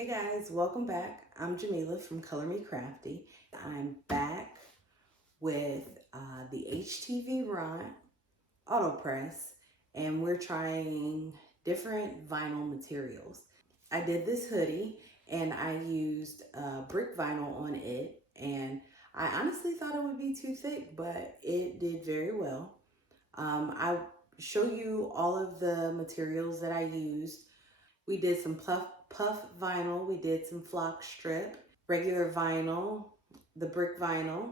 Hey guys, welcome back. I'm Jamila from Color Me Crafty. I'm back with the HTVRont Autopress, and we're trying different vinyl materials. I did this hoodie and I used brick vinyl on it, and I honestly thought it would be too thick, but it did very well. I'll show you all of the materials that I used. We did some puff vinyl, we did some flock strip, regular vinyl, the brick vinyl.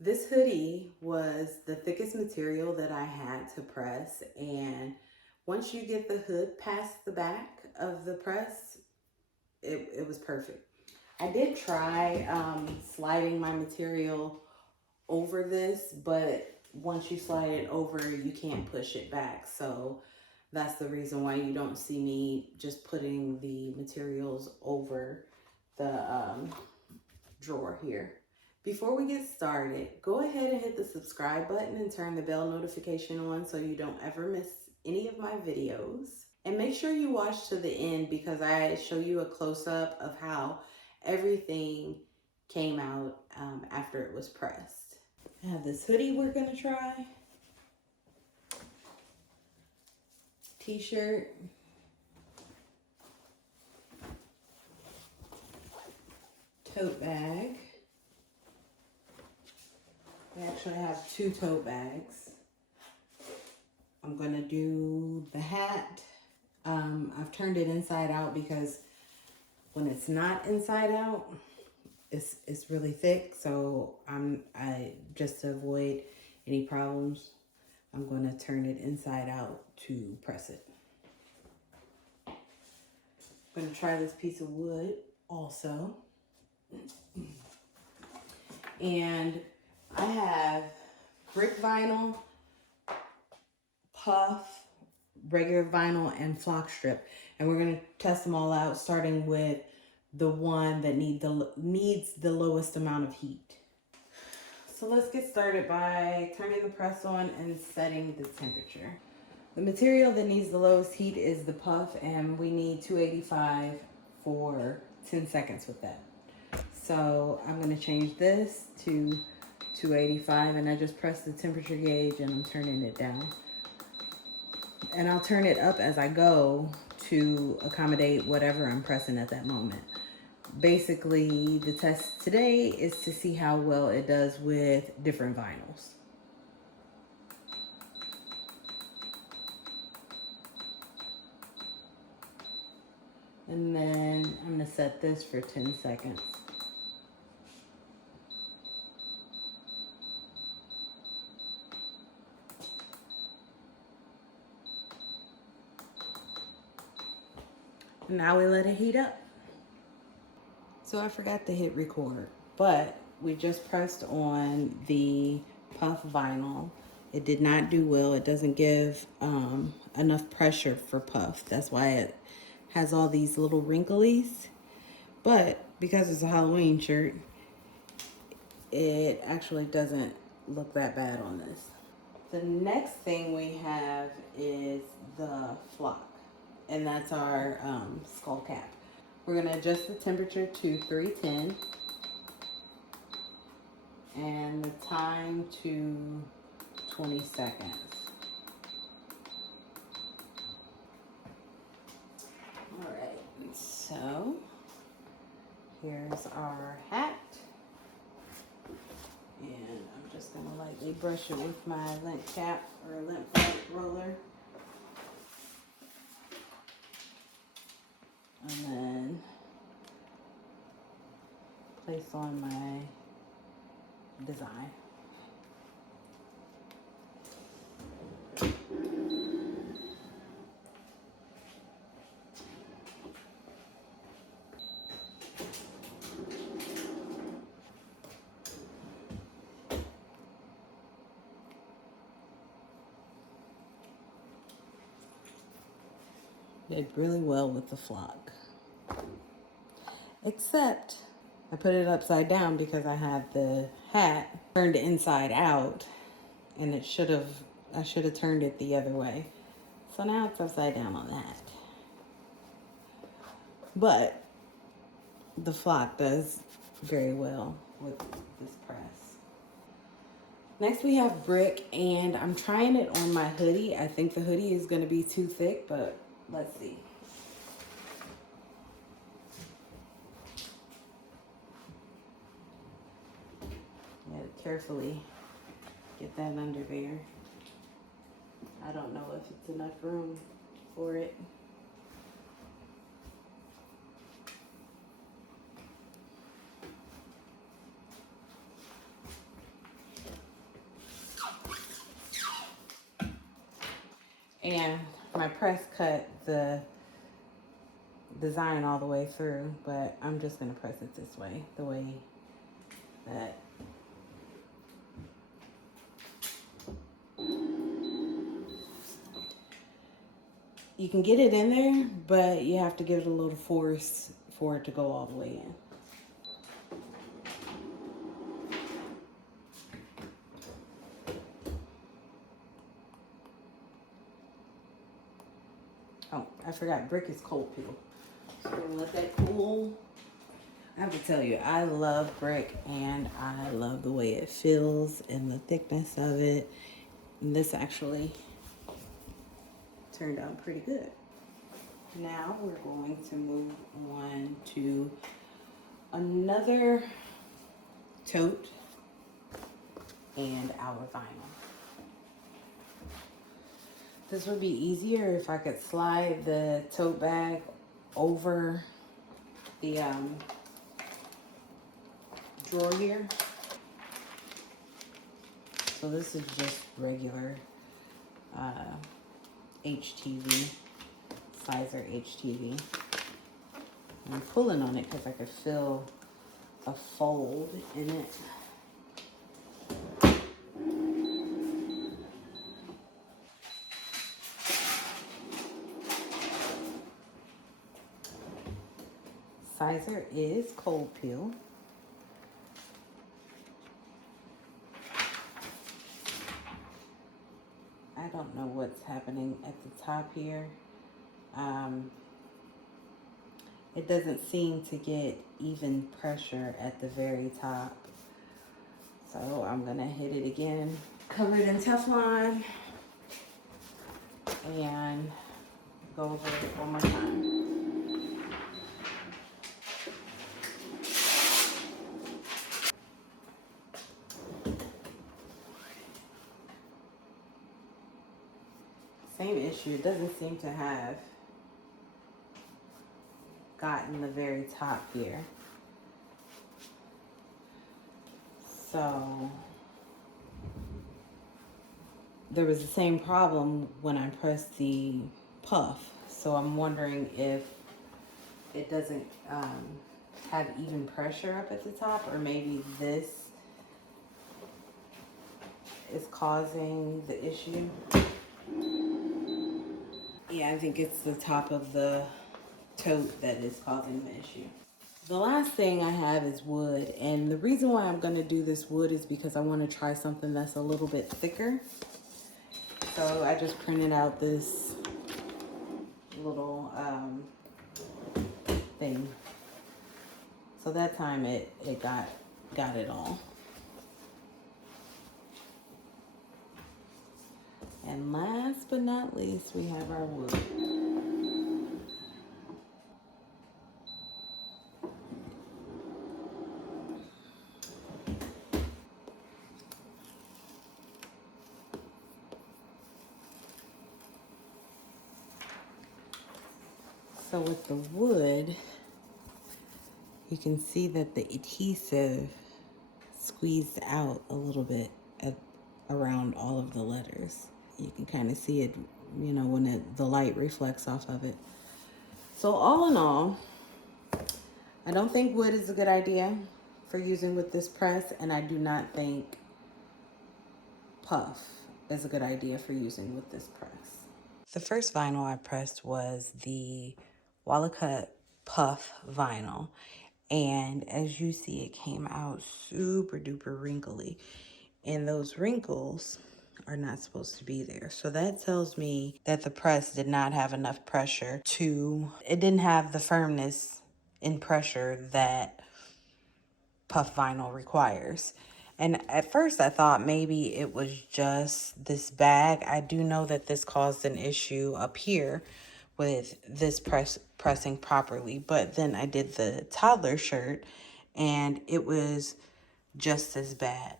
This hoodie was the thickest material that I had to press, and once you get the hood past the back of the press, it was perfect. I did try sliding my material over this, but once you slide it over, you can't push it back. So that's the reason why you don't see me just putting the materials over the drawer here. Before we get started, go ahead and hit the subscribe button and turn the bell notification on so you don't ever miss any of my videos. And make sure you watch to the end because I show you a close-up of how everything came out after it was pressed. I have this hoodie we're gonna try. T-shirt. Tote bag. I actually have two tote bags. I'm gonna do the hat. I've turned it inside out because when it's not inside out, it's really thick. So I just to avoid any problems, I'm gonna turn it inside out to press it. I'm gonna try this piece of wood also. And I have brick vinyl, puff, regular vinyl, and flock strip. And we're gonna test them all out, starting with the one that needs the lowest amount of heat. So let's get started by turning the press on and setting the temperature. The material that needs the lowest heat is the puff, and we need 285 for 10 seconds with that. So I'm gonna change this to 285, and I just press the temperature gauge and I'm turning it down. And I'll turn it up as I go to accommodate whatever I'm pressing at that moment. Basically, the test today is to see how well it does with different vinyls. And then I'm gonna set this for 10 seconds. And now we let it heat up. So I forgot to hit record, but we just pressed on the puff vinyl. It did not do well. It doesn't give enough pressure for puff. That's why it has all these little wrinklies. But because it's a Halloween shirt, it actually doesn't look that bad on this. The next thing we have is the flock, and that's our skull cap. We're gonna adjust the temperature to 310 and the time to 20 seconds. All right, so here's our hat. And I'm just gonna lightly brush it with my lint cap or lint roller. And then place on my design. Did really well with the flock. Except I put it upside down because I have the hat turned inside out, and I should have turned it the other way. So now it's upside down on that. But the flock does very well with this press. Next we have brick, and I'm trying it on my hoodie. I think the hoodie is going to be too thick, but let's see. You gotta carefully get that under there. I don't know if it's enough room for it. And my press cut the design all the way through, but I'm just gonna press it this way, the way that you can get it in there, but you have to give it a little force for it to go all the way in. Oh, I forgot, brick is cold peel. So we're gonna let that cool. I have to tell you, I love brick, and I love the way it feels and the thickness of it. And this actually turned out pretty good. Now we're going to move on to another tote and our vinyl. This would be easier if I could slide the tote bag over the drawer here. So this is just regular HTV, Sizer HTV. I'm pulling on it because I could feel a fold in it. Sizer is cold peel. I don't know what's happening at the top here. It doesn't seem to get even pressure at the very top. So I'm gonna hit it again. Covered in Teflon. And go over it one more time. Same issue, it doesn't seem to have gotten the very top here. So there was the same problem when I pressed the puff. So I'm wondering if it doesn't have even pressure up at the top, or maybe this is causing the issue. Yeah, I think it's the top of the tote that is causing the issue. The last thing I have is wood, and the reason why I'm going to do this wood is because I want to try something that's a little bit thicker. So I just printed out this little thing. So that time it got it all. And last but not least, we have our wood. So with the wood, you can see that the adhesive squeezed out a little bit around all of the letters. You can kind of see it, you know, when the light reflects off of it. So all in all, I don't think wood is a good idea for using with this press, and I do not think puff is a good idea for using with this press. The first vinyl I pressed was the Wallacut Puff vinyl. And as you see, it came out super duper wrinkly. And those wrinkles are not supposed to be there. So that tells me that the press did not have enough pressure it didn't have the firmness in pressure that puff vinyl requires. And at first I thought maybe it was just this bag. I do know that this caused an issue up here with this pressing properly, but then I did the toddler shirt and it was just as bad.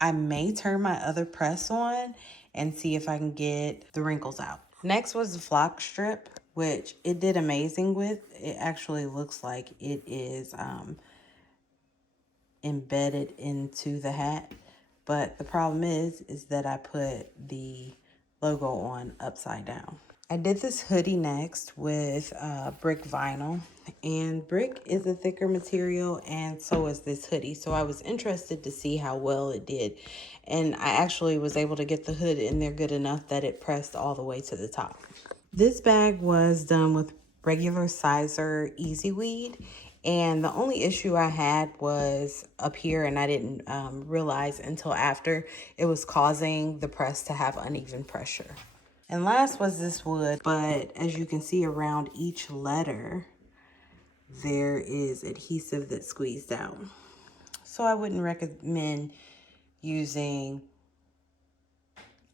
I may turn my other press on and see if I can get the wrinkles out. Next was the flock strip, which it did amazing with. It actually looks like it is embedded into the hat, but the problem is that I put the logo on upside down. I did this hoodie next with brick vinyl, and brick is a thicker material and so is this hoodie, so I was interested to see how well it did, and I actually was able to get the hood in there good enough that it pressed all the way to the top. This bag was done with regular sizer Easy Weed, and the only issue I had was up here, and I didn't realize until after it was causing the press to have uneven pressure. And last was this wood, but as you can see around each letter, there is adhesive that's squeezed out. So I wouldn't recommend using,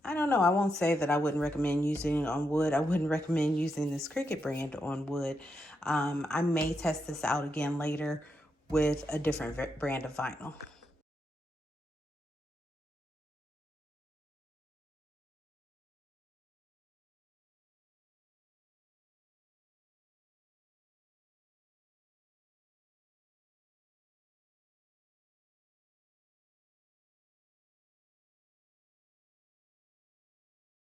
I don't know, I won't say that I wouldn't recommend using it on wood. I wouldn't recommend using this Cricut brand on wood. I may test this out again later with a different brand of vinyl.